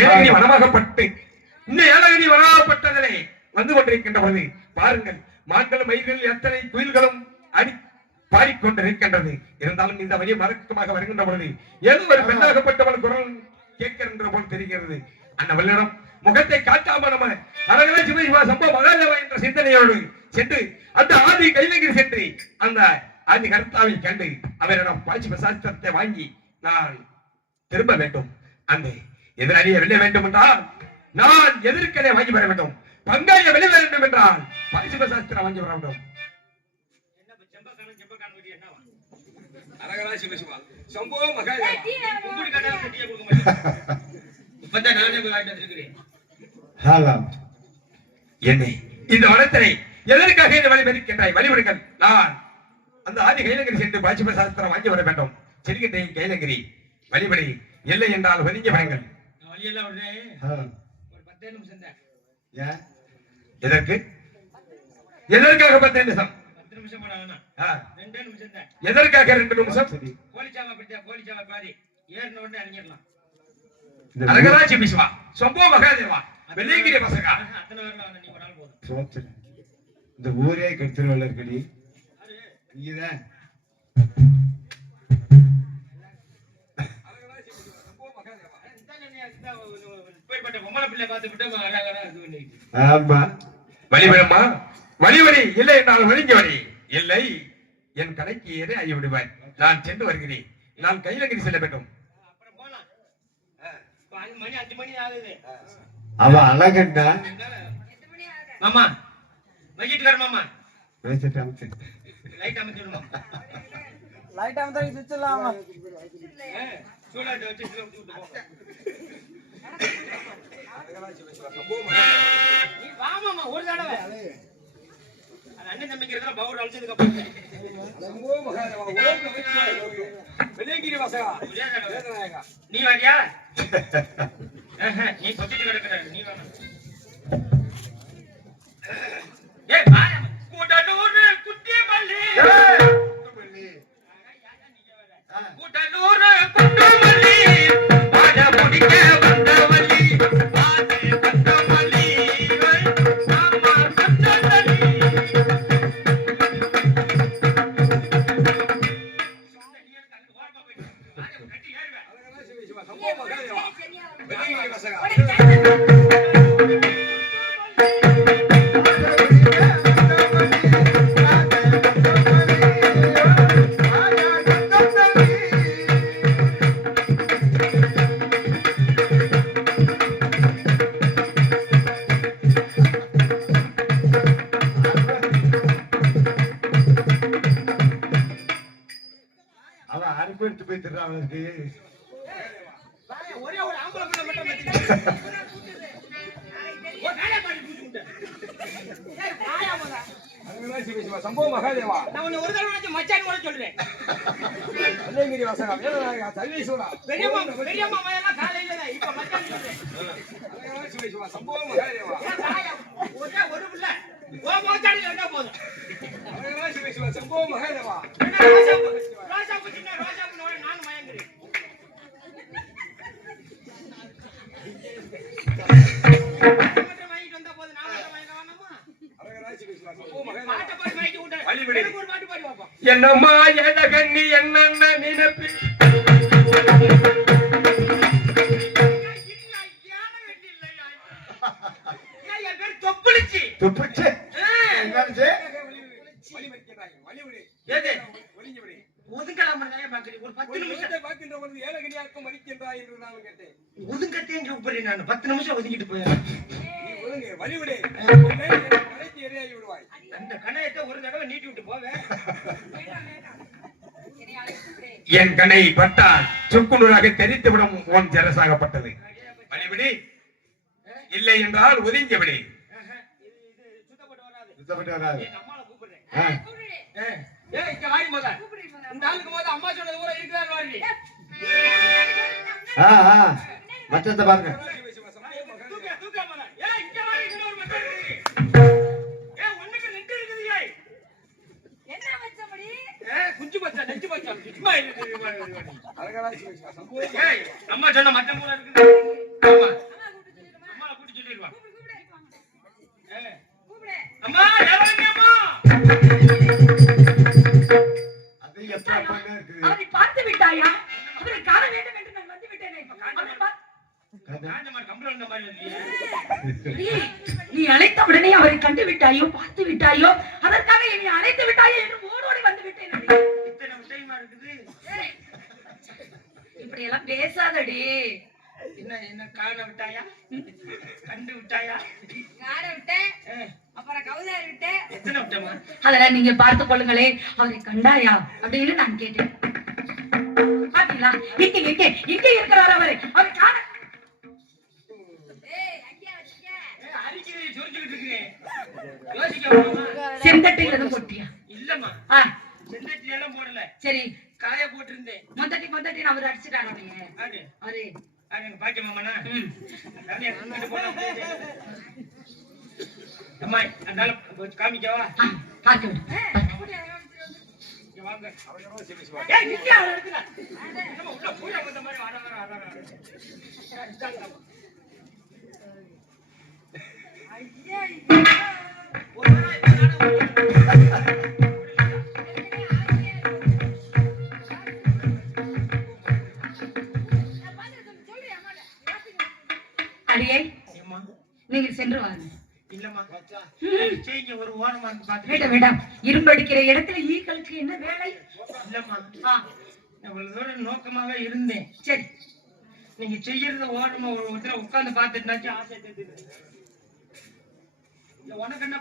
ஏழகிரி வனமாகப்பட்டு இந்த ஏழகிரி வனமாகப்பட்டதிலே வந்து கொண்டிருக்கின்ற பொழுது பாருங்கள் மான்கள் மயில்கள் எத்தனை குயில்களும் அடி பாடிக்கொண்டிருக்கின்றது. இருந்தாலும் இந்த வழி மறக்கமாக வருகின்ற பொழுது ஏதோ ஒரு பெண்ணாகப்பட்டவள் குரல் கேட்கின்ற போல் தெரிகிறது. அந்த வல்லிடம் முகத்தை காட்டாம நம்ம அரகல சிவசிவா சம்பவ மகாதேவா என்ற சிந்தனையோடு சென்று அந்த ஆதி கைலகிரி சென்று அந்த ஆதி கர்த்தாவை கண்டு அவரிடம் பாய்ச்சி சாஸ்திரத்தை வாங்கி நான் திரும்ப வேண்டும். அந்த எதிராளியை வெல்ல வேண்டும் என்றால் நான் எதிர்க்கலை வாங்கி வர வேண்டும். பங்காளியை வெளிய வேண்டும் என்றால் பாய்ச்சி சாஸ்திரம் வாங்கி வர வேண்டும். என்னை இந்த வனத்தினை எதற்காக இந்த வழி மதிக்கின்றாய் வழிபடுங்கள் நான் அந்த ஆதி கைலகிரி சென்று பாட்சி சாஸ்திரம் வாங்கி வர வேண்டும். செல்கின்றேன் கைலகிரி வழிபடி. இல்லை என்றால் ஒதுங்கி வரங்கள் ஒரு பத்தே நிமிஷம் தான். ஏன்? எதற்கு? எதற்காக பத்து நிமிஷம்? பத்து நிமிஷம் கூட வேணாம். ஆ, ரெண்டே நிமிஷம் தான். எதற்காக ரெண்டு நிமிஷம்? கோழிச்சாவை அப்படித்தான், கோழிச்சாவை பாதி. ஏறின உடனே இறங்கிடலாம். இந்த அரகராட்சி பிசுவா சம்பவ மகாதேவா. வெள்ளையகிரி பசகா ஆஹா, அத்தனை வேணாம். நீ ஒரு ஆள் போதும். இந்த ஊரே கெடுத்துருவல்ல இருக்கடி நீதான் ஆமா. வழிவிடமா வழிவழி இல்லை என்றால் ஒதுங்கி வழி. இல்லை. என் கடைக்கு ஏறி ஆகி விடுவாய் நான் சென்று வருகிறேன். நான் கைலகிரி செல்ல வேண்டும். அப்புறம் போலாம். இப்ப அஞ்சு மணி அஞ்சு மணி ஆகுது அவ அழகண்ணா மாமா மையிட்டுக்கார மாமா. லைட் அமைச்சிடுமா லைட் சூடாட்ட வச்சு நீ வா ஒரு தடவை அது அண்ணன் தம்பிக்கிறதுல பவுர் அழிச்சதுக்கு அப்புறம் நீ வாரியா சம்பவ மகாதேவா? நான் உன்னை ஒரு தடவை நினைச்சு மச்சான் கூட சொல்றேன் வெள்ளையகிரி பசகா வேலநாயகா சர்வீஸ்வரா. பெரியம்மா பெரியம்மா மயெல்லாம் காலையில தான். இப்ப மச்சான் சொல்றேன் சம்பவ மகாதேவா? ஒரே ஒரு பிள்ளை. உன் மச்சான் இருந்தா போதும். சம்பவ மகாதேவா? என்ன ரோசா பூ- ரோசா பூ சின்ன ரோசா பூ நோட நானும் மயங்குறேன். மட்டும் வாங்கிட்டு வந்தா போதும் நான் மட்டும் வாங்கிக்க வேணாமா பாட்டை பாடி வாங்கி விட்டேன் வழிவிடு. எனக்கு ஒரு பாட்டு பாடி பார்ப்போம் என்னம்மா என கண்ணி என்னென்ன நினைப்பு? தொப்புளிச்சி. துப்பிச்சு என்னாச்சு எது? ஒதுங்கலாம் ஒரு பத்து நிமிஷம். ஒதுங்கத்தேன் கூப்பிடுறேன் நான் பத்து நிமிஷம் ஒதுங்கிட்டு போயிடுறேன் அந்த கணையத்தை ஒரு தடவை நீட்டி விட்டு போவேன் என் கண்ணை பட்டால் சுக்குநூறாக தெரித்துவிடும் உன் ஜெரசாகப்பட்டது. வழிவிடு. இல்லை என்றால் ஒதுங்கி விடு. ஆஹா, இது இது சுத்தப்பட்டு வராது. சுத்தப்பட்டு வராது. ஏய் இங்க வாடி முத இந்த ஆளுக்கு முத அம்மா சொன்னது கூட இருக்கிறான்னு வாடி. ஆ ஆ. மச்சத்தை பாருங்க. தூக்க தூக்க முத ஏய் இங்க வாடி இன்னொரு மச்சான் இருக்கு. ஏய் ஒண்ணுக்கு ரெண்டு நீ அழைத்த உடனே அவரை கண்டு விட்டாயோ பார்த்து விட்டாயோ அதற்காக என்னை அழைத்து விட்டாயோ என்று ஓடோடி வந்து விட்டேன் அடி. இத்தனை விஷயமா இருக்குது? ஏய், இப்படி எல்லாம் பேசாதடி. என்ன என்ன காண விட்டாயா? கண்டு விட்டாயா? காண விட்டேன். அப்புறம் கவுதாரி விட்டேன். எத்தனை விட்டமா? அதெல்லாம் நீங்க பார்த்து கொள்ளுங்களே. அவரை கண்டாயா அப்படின்னு நான் கேட்டேன். பாத்தீங்களா? இங்க இங்க இங்க இருக்கிறார் அவரு. அவர் செந்தட்டையில தான் போட்டியா? இல்லம்மா. ஆ, செந்தட்டி எல்லாம் போடல. சரி. காய போட்டிருந்தேன். மொந்தட்டி மொந்தட்டி அவர் அடிச்சுட்டாரு அவரு அது. எனக்கு பாக்கிய மாமனா ம். அதானே அங்கிட்டு போனா போகுது. அம்மா அதனால காமிக்கவா? இங்க வாங்க. ஏய், நிக்க, அவன் எடுக்கிறான். என்னம்மா, உள்ள பூஜை வந்த மாதிரி வர, வர, வர, வேண்டாம் வேண்டாம். இரும்படிக்கிற இடத்துல ஈக்களுக்கு என்ன வேலை? இல்லம்மா. இவ்வளவு நோக்கமாவே இருந்தேன். சரி. நீங்க செய்யறத ஓரமா ஒரு ஒருத்தர உட்கார்ந்து பார்த்துட்டுனாச்சு ஆசை உனக்கு என்ன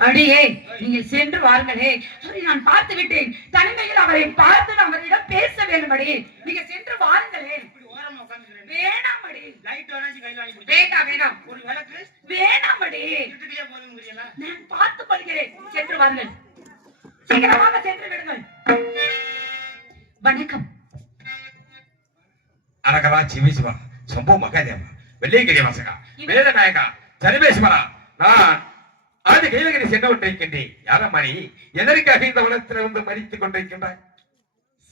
அடியே நீங்கள் சென்று வாருங்களே. அவரை நான் பார்த்து விட்டேன் தனிமையில் அவரை பார்த்து நான் அவரிடம் பேச வேண்டும் நீங்க சென்று வாருங்களே இப்படி ஓரமா உட்காந்துக்கிறேன் வேணாம் அடி லைட் வேணாச்சும் கையில வாங்கி பிடிச்சி வேண்டாம் வேண்டாம். ஒரு விளக்கு. வேணாம் மடி நான் பார்த்து கொள்கிறேன். சென்று வாருங்கள். சீக்கிரமாக சென்று விடுங்கள். வணக்கம். அரகரா சிவசிவா சம்போ மகாதேவா வெள்ளியங்கிரி வாசகா. வேதநாயகா. சனிமேஸ்வரா நான் ஆதி கைலகிரி சென்று கொண்டிருக்கின்றேன். யார மணி? எதற்காக இந்த வனத்தில் வந்து மறித்துக் கொண்டிருக்கின்றாய்?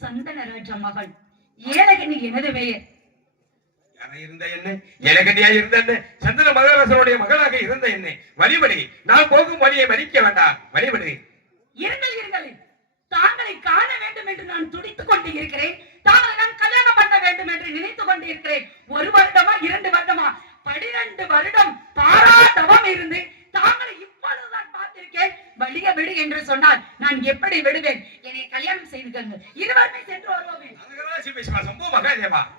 சந்தனராஜா மகள். ஏலகிரி எனது பெயர். இருந்த என்ன? ஏலகண்டியா இருந்த என்ன? சந்திர மகாராசனுடைய மகளாக இருந்த என்ன? வழிபடி நான் போகும் வழியை மறிக்க வேண்டாம். வழிபடி. இருங்கள் இருங்கள். தாங்களை காண வேண்டும் என்று நான் துடித்துக் கொண்டு இருக்கிறேன் தாங்களை நான் கல்யாணம் பண்ண வேண்டும் என்று நினைத்துக் கொண்டு இருக்கிறேன் ஒரு வருடமா இரண்டு வருடமா? பனிரெண்டு வருடம் பாராதவம் இருந்து தாங்களை வழிய விடு என்று சொன்னால் நான் எப்படி விடுவேன்? என்னை கல்யாணம் செய்துக்கங்க இருவருமே சென்று வருவோமே.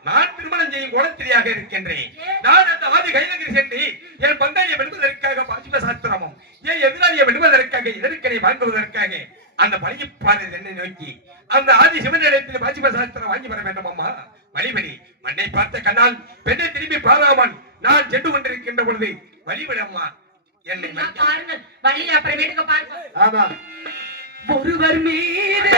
நான் திருமணம் செய்யும் குணத்திரியாக இருக்கின்றேன் நான் அந்த ஆதி கைலகிரி சென்று என் பங்காளியை வெல்வதற்காக பாசிம சாஸ்திரமும் என் எதிராளியை வெல்வதற்காக எதிர்க்கனை வாங்குவதற்காக அந்த பழகி பாதை என்னை நோக்கி அந்த ஆதி சிவனிடத்தில் பாசிம சாஸ்திரம் வாங்கி வர வேண்டும் அம்மா. வழிபடி. மண்ணை பார்த்த கண்ணால் பெண்ணை திரும்பி பாராமல் நான் சென்று கொண்டிருக்கின்ற பொழுது வழிபடி அம்மா. பாருங்கள். வழியை அப்புறம் பார்ப்போம் ஆமா. ஒருவர் மீது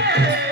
Yeah.